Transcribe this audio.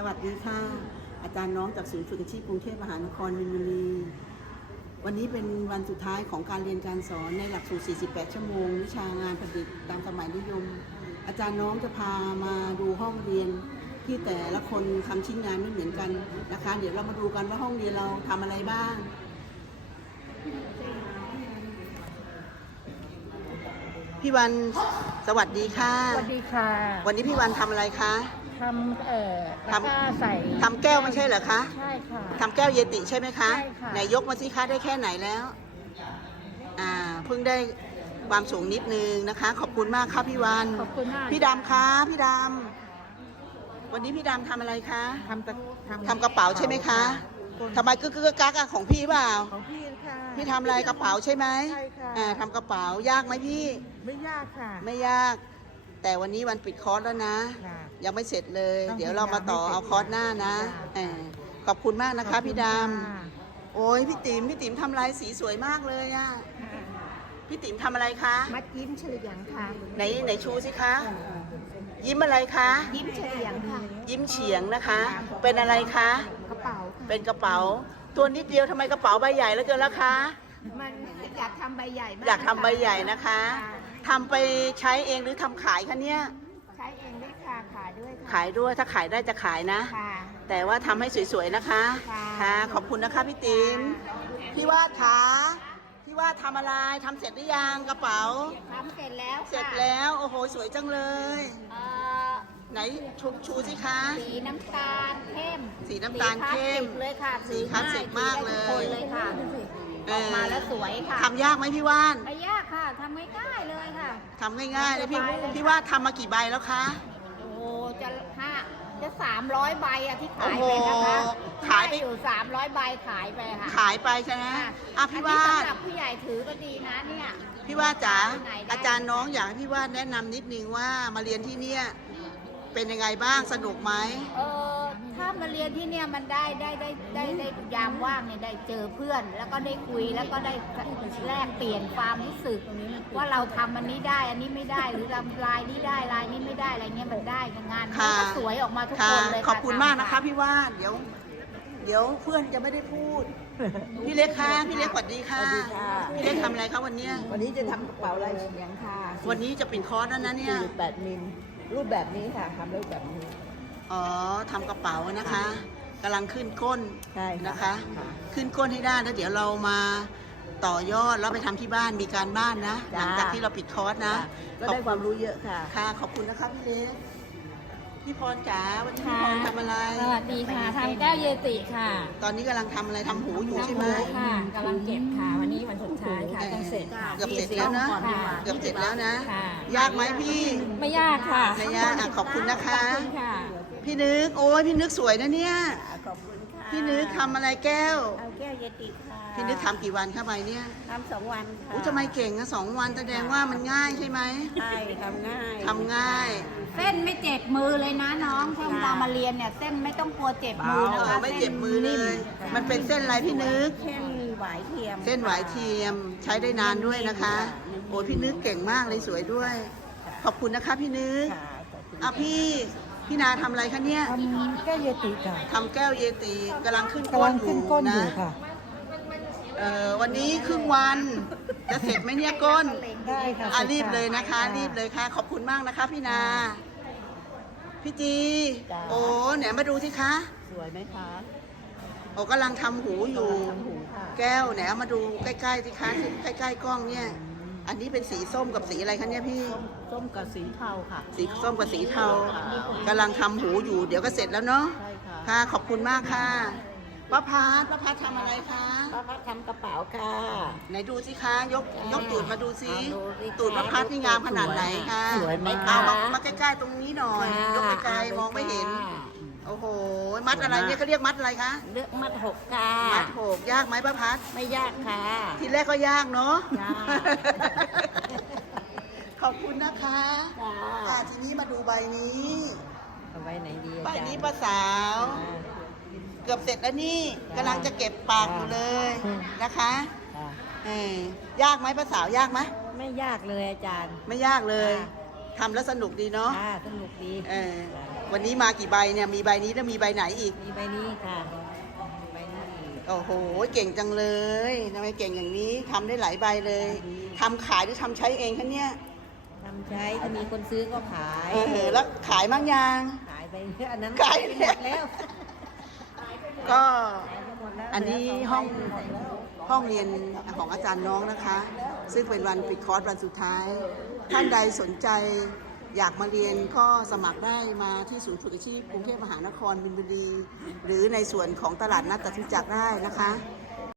สวัสดีค่ะ อาจารย์น้องจากศูนย์ฝึกอาชีพกรุงเทพมหานครมินบุรีวันนี้เป็นวันสุดท้ายของการเรียนการสอนในหลักสูตร 48 ชั่วโมง วิชางานประดิษฐ์ตามสมัยนิยม อาจารย์น้องจะพามาดูห้องเรียนที่แต่ละคนทำชิ้นงานไม่เหมือนกันนะคะ เดี๋ยวเรามาดูกันว่าห้องเรียนเราทำอะไรบ้างพี่วันสวัสดีค่ะ สวัสดีค่ะ วันนี้พี่วันทำอะไรคะ ทำเอ่อทำตะกร้าใส่ทำแก้วไม่ใช่เหรอคะ ใช่ค่ะ ทำแก้วเยติใช่ไหมคะใช่ค่ะ ไหนยกมาสิคะได้แค่ไหนแล้ว อ่าเพิ่งได้ความสูงนิดนึงนะคะ ขอบคุณมากครับพี่วัน ขอบคุณมากพี่ดำคะพี่ดำวันนี้พี่ดำทำอะไรคะทำตะทำกระเป๋าใช่ไหมคะทำไมกึกกึกกักอะของพี่เปล่า ของพี่ค่ะ พี่ทำอะไรกระเป๋าใช่ไหมใช่ค่ะ อ่าทำกระเป๋ายากไหมพี่ ไม่ยากค่ะ ไม่ยาก แต่วันนี้วันปิดคอร์สแล้วนะค่ะยังไม่เสร็จเลย ต้องเดี๋ยวเรามาต่อพยายามให้เอาคอร์สหน้านะเสร็จเออขอบคุณมากนะคะ พี่ดค่ะำโอ้ยพี่ติ๋มพี่ติ๋มทำลายสีสวยมากเลยอะพี่ติ๋มทำอะไรคะ มัดยิ้มเฉลียงค่ะ ไหนไหนชูสิคะ ยิ้มอะไรคะ ยิ้มเฉลียงค่ะ ยิ้มเฉียงนะคะ เป็นอะไรคะ กระเป๋าค่ะเป็นกระเป๋า ตัวนิดเดียวทำไมกระเป๋าใบใหญ่แล้วเกินแล้วคะ มันอยากทำใบใหญ่มากอยากทำใบใหญ่นะคะ ทำไปใช้เองหรือทำขายคะเนี่ย ใช้เองด้วยค่ะขายด้วยค่ะขายด้วยถ้าขายได้จะขายนะ ค่ะ แต่ว่าทำให้สวยๆนะคะค่ะ ขอบคุณนะคะพี่ติ๋มพี่วาดขาพี่วาดทำอะไรทำเสร็จหรือยังกระเป๋า ทำเสร็จแล้วค่ะเสร็จแล้วโอ้โหสวยจังเลย เอ่อไหนชูชูสิคะ สีน้ำตาลเข้มสีน้ำตาลเข้มสีคลาสสิกเลยค่ะสีคลาสสิกมากเลยถือได้ทุกคนเลยค่ะเออออกมาแล้วสวยค่ะทำยากไหมพี่ว่านไม่ยากค่ะทำง่ายๆเลยค่ะ ทำง่ายๆเลยพี่สบายเลย พี่วาดทำมากี่ใบแล้วคะ โอ้จะห้าจะสามร้อยใบอะที่ขายโอ้ไปโหนะคะขายไป ด้อยู่สามร้อยใบขายไปค่ะขายไปใช่ไหมค่ะอะพี่วาอันดนี้สำหรับผู้ใหญ่ถือก็ดีนะเนี่ย พี่วาดจ๋าไหนได้ อาจารย์น้องอยากให้พี่วาดแนะนำนิดนึงว่ามาเรียนที่เนี่ยเป็นยังไงบ้างสนุกไหม เออถ้ามา เรียนที่เนี่ยมันได้ได้ได้ได้ได้ยามว่างเนี่ยได้เจอเพื่อน แล้วก็ได้คุยแล้วก็ได้แลกเปลี่ยนความรู้สึก ว่าเราทำอันนี้ได้อันนี้ไม่ได้หรือทำลายนี้ได้ลายนี้ไม่ได้อะไรเงี้ยมันได้งานมันค่ะ ก็สวยออกมาทุกค่ะ คนเลยขอบคุณมากนะคะทำพี่วาดเดี๋ยว เดี๋ยวเพื่อนจะไม่ได้พูด พี่เล็กค่ะ พี่เล็กสวัสดีค่ะ สวัสดีค่ะ พี่เล็กทำอะไรคะวันเนี้ยวันนี้จะทำกระเป๋าลายเฉียงค่ะวันนี้จะเป็นคอร์สแล้วนะเนี่ย 48มิลรูปแบบนี้ค่ะทำรูปแบบนี้ อ๋อทำกระเป๋านะคะกำลังขึ้นก้นใช่ค่ะนะคะค่ะขึ้นก้นให้ได้แล้วเดี๋ยวเรามาต่อยอดแล้วไปทำที่บ้านมีการบ้านนะหจ้าลังจากที่เราปิดคอร์สนะ ก็ได้ความรู้เยอะค่ะ ค่ะ ขอบคุณนะคะพี่เล็ก พี่พรจ๋าวันนี้พี่พรทำอะไร สวัสดีค่ะทำแก้วเยติค่ะตอนนี้กำลังทำอะไรทำหูอยู่ใช่ไหมค่ะกำลังเก็บค่ะ วันนี้วันสุดท้ายค่ะจะเสร็จค่ะเกือบเสร็จแล้วนะ ค่ะเกือบเสร็จแล้วนะ ค่ะ ยากไหมพี่ไม่ยากค่ะไม่ยากอะขอบคุณนะคะ ขอบคุณค่ะ พี่นึก โอ้ยพี่นึกสวยนะเนี่ย ขอบคุณค่ะ พี่นึกทำอะไรแก้ว เอาแก้วเยติค่ะพี่นึกทำกี่วันเข้าไปเนี่ยทำสองวันค่ะอู้ทำไมเก่งอะสองวันแสดงว่ามันง่ายใช่ไหมใช่ทำง่ายทำง่าย เส้นไม่เจ็บมือเลยนะน้องถ้าเรามาเรียนเนี่ยเส้นไม่ต้องกลัวเจ็บมือเอนะอคะไม่เจ็บมือเลย มันเป็นเส้นอะไรพี่นึกเช่นหวายเทียมเส้นหวายเทียมใช้ได้นานด้วยนะคะ โอ้ยพี่นึกเก่งมากเลยสวยด้วย ขอบคุณนะคะพี่นึกค่ะขอบคุณอะพี่ พี่นาทำอะไรคะเนี่ยทำแก้วเยติค่ะทำแก้วเยติกำลังขึ้นก้กำลันงอยู่ขึ้นก้นอยู่นะค่ะ เอ่อวันนี้ครึ่งวันจะเสร็จไหมเนี่ยก้นได้ค่ะอะสจรีบเลยนะคะ รีบเลยค่ะ ขอบคุณมากนะคะ พี่นา พี่จีโอ้ไหนมาดูสิคะสวยไหมคะโอ้กำลังทำหูอยู่ ทำหูค่ะแก้วไหนเอามาดูใกล้ๆสิคะใกล้ๆกล้องเนี่ย อันนี้เป็นสีส้มกับสีอะไรคะเนี่ยพี่ ส้มกับสีเทาค่ะ สีส้มกับสีเทากำลังทำหูอยู่เดี๋ยวก็เสร็จแล้วเนาะ ใช่ค่ะค่ะ ขอบคุณมากค่ะป้าพาดป้าพาดทำอะไรคะ ป้าพัดทำกระเป๋าค่ะ ไหนดูสิคะ ยกยกตูดมาดูสิ เอาดูสิคะตูดป้าพัดนี่งามขนาดไหนคะสวยไหมคะเอามามาใกล้ๆตรงนี้หน่อย ค่ะยกไปไกลมองไม่เห็น ค่ะ โอ้โห มัดอะไรเนี่ยเขาเรียกมัดอะไรคะ เลือกมัดหกค่ะมัดโหกยากไหมป้าพัด ไม่ยากค่ะ ทีแรกก็ยากเนาะ ยาก ขอบคุณนะคะจ้า อ่าทีนี้มาดูใบนี้ เอาไว้ไหนดีอาใบจารย์นี้ป้าสาวเกือบเสร็จแล้วนี่กำลังจะเก็บปากอยู่เลยนะคะอ่าเออยากไหมป้าสาวยากไหมไม่ยากเลยอาจารย์ ไม่ยากเลยค่ะ ทำแล้วสนุกดีเนาะ ค่ะสนุกดีเออ วันนี้มากี่ใบเนี่ยมีใบนี้แล้วมีใบไหนอีก มีใบนี้ค่ะ ใบนี้อีกโอ้โห เก่งจังเลยทำไมเก่งอย่างนี้ทำได้หลายใบเลยทำขายหรือทำใช้เองคะเนี่ยทำใช้ถ้ามีคนซื้อก็ขาย เออแล้วขายมั่งยัง ขายไปอันนั้นขายไปหมดแล้วก็ ขายไปหมดแล้วอันนี้เหลืห้องสใบห้องเรียนของอาจารย์น้องนะคะ ซึ่งเป็นวันปิดคอร์สวันสุดท้าย ท่านใดสนใจ อยากมาเรียนก็สมัครได้มาที่ศูนย์ฝึกอาชีพกรุงเทพมหานครบินบุรีหรือในส่วนของตลาดนัดจตุจักรได้นะคะ